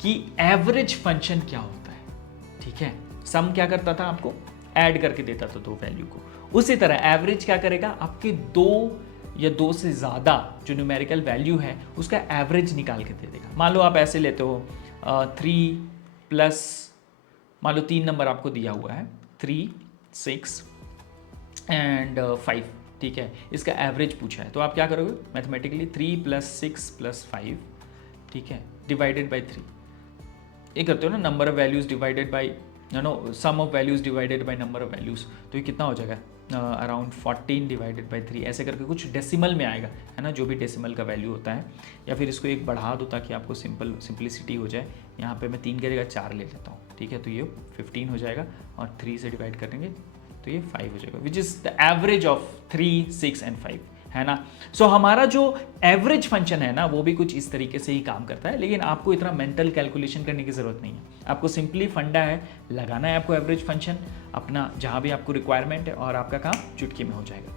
कि average function क्या होता है, ठीक है। सम क्या करता था, आपको ऐड करके देता था दो वैल्यू को, उसी तरह एवरेज क्या करेगा, आपके दो या दो से ज़्यादा जो न्यूमेरिकल वैल्यू है उसका एवरेज निकाल के दे देगा। मान लो आप ऐसे लेते हो 3 प्लस, मान लो 3 नंबर आपको दिया हुआ है 3, 6 एंड 5, ठीक है। इसका एवरेज पूछा है तो आप क्या करोगे मैथमेटिकली 3 प्लस 6 प्लस 5, ठीक है, डिवाइडेड बाई 3, ये करते हो ना, number of values divided by sum of values divided by number of values, तो ये कितना हो जाएगा अराउंड 14 डिवाइडेड बाई 3, ऐसे करके कुछ डेसिमल में आएगा, है ना, जो भी डेसिमल का वैल्यू होता है। या फिर इसको एक बढ़ा दो ताकि आपको सिंपलिसिटी हो जाए। यहाँ पे मैं 3 की जगह 4 ले लेता हूँ, ठीक है, तो ये 15 हो जाएगा और 3 से डिवाइड करेंगे तो ये 5 हो जाएगा, which is the average of 3, 6 and 5, है ना। सो हमारा जो एवरेज फंक्शन है ना वो भी कुछ इस तरीके से ही काम करता है, लेकिन आपको इतना मेंटल कैलकुलेशन करने की ज़रूरत नहीं है। आपको सिंपली फंडा है, लगाना है आपको एवरेज फंक्शन अपना जहाँ भी आपको रिक्वायरमेंट है और आपका काम चुटकी में हो जाएगा।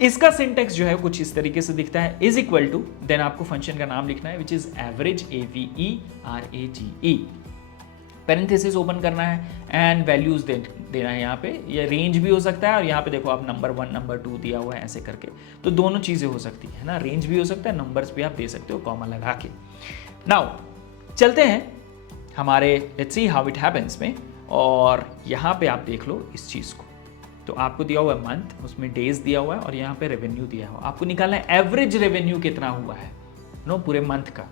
इसका सिंटेक्स जो है कुछ इस तरीके से दिखता है, इज इक्वल टू, देन आपको फंक्शन का नाम लिखना है which is average, AVERAGE, parenthesis open करना है एंड वैल्यूज देना है। यहाँ पे ये रेंज भी हो सकता है और यहाँ पे देखो आप नंबर 1 नंबर 2 दिया हुआ है ऐसे करके, तो दोनों चीज़ें हो सकती है ना, रेंज भी हो सकता है, नंबर्स भी आप दे सकते हो कॉमा लगा के। नाउ चलते हैं हमारे let's see how it happens में, और यहाँ पे आप देख लो इस चीज़ को। तो आपको दिया हुआ है मंथ, उसमें डेज दिया हुआ है और यहाँ पे रेवेन्यू दिया हुआ है। आपको निकालना है एवरेज रेवेन्यू कितना हुआ है पूरे मंथ का।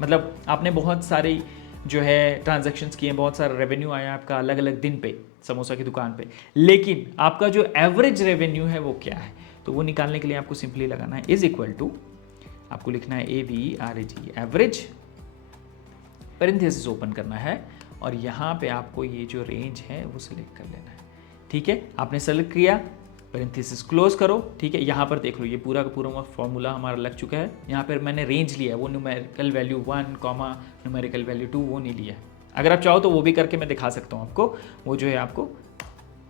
मतलब आपने बहुत सारी जो है ट्रांजैक्शंस किए, बहुत सारा रेवेन्यू आया आपका अलग अलग दिन पे समोसा की दुकान पे, लेकिन आपका जो एवरेज रेवेन्यू है वो क्या है, तो वो निकालने के लिए आपको सिंपली लगाना है इज इक्वल टू, आपको लिखना है AVERAGE, एवरेज, पैरेंथेसिस ओपन करना है और यहाँ पे आपको ये जो रेंज है वो सिलेक्ट कर लेना है, ठीक है। आपने सेलेक्ट किया, पैरेंथेसिस क्लोज करो, ठीक है। यहाँ पर देख लो ये पूरा का पूरा फॉर्मूला हमारा लग चुका है। यहाँ पर मैंने रेंज लिया है, वो numerical value 1 comma numerical value 2 वो नहीं लिया है। अगर आप चाहो तो वो भी करके मैं दिखा सकता हूँ आपको, वो जो है आपको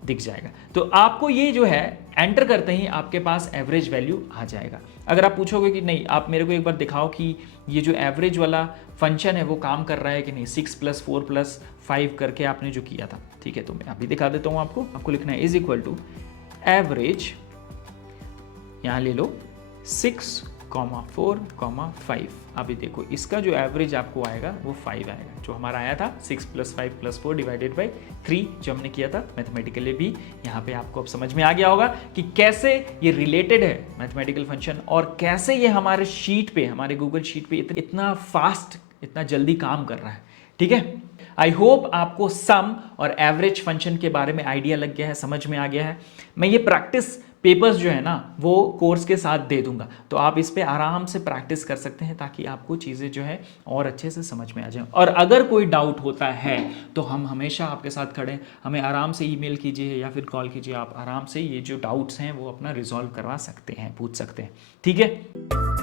दिख जाएगा। तो आपको ये जो है एंटर करते ही आपके पास एवरेज वैल्यू आ जाएगा। अगर आप पूछोगे कि नहीं आप मेरे को एक बार दिखाओ कि ये जो एवरेज वाला फंक्शन है वो काम कर रहा है कि नहीं, 6 प्लस 4 प्लस 5 करके आपने जो किया था, ठीक है, तो मैं अभी दिखा देता हूँ आपको लिखना है इज इक्वल टू एवरेज, यहाँ ले लो 6, 4, 5। अभी देखो इसका जो एवरेज आपको आएगा वो 5 आएगा, जो हमारा आया था 6 प्लस 5 प्लस 4 डिवाइडेड बाई 3 जो हमने किया था मैथमेटिकली भी। यहाँ पे आपको अब समझ में आ गया होगा कि कैसे ये रिलेटेड है मैथमेटिकल फंक्शन और कैसे ये हमारे शीट पे, हमारे गूगल शीट पे इतना फास्ट, इतना जल्दी काम कर रहा है, ठीक है। आई होप आपको सम और एवरेज फंक्शन के बारे में आइडिया लग गया है, समझ में आ गया है। मैं ये प्रैक्टिस पेपर्स जो है ना वो कोर्स के साथ दे दूंगा, तो आप इस पे आराम से प्रैक्टिस कर सकते हैं ताकि आपको चीज़ें जो है और अच्छे से समझ में आ जाए। और अगर कोई डाउट होता है तो हम हमेशा आपके साथ खड़े हैं, हमें आराम से ईमेल कीजिए या फिर कॉल कीजिए, आप आराम से ये जो डाउट्स हैं वो अपना रिजॉल्व करवा सकते हैं, पूछ सकते हैं, ठीक है।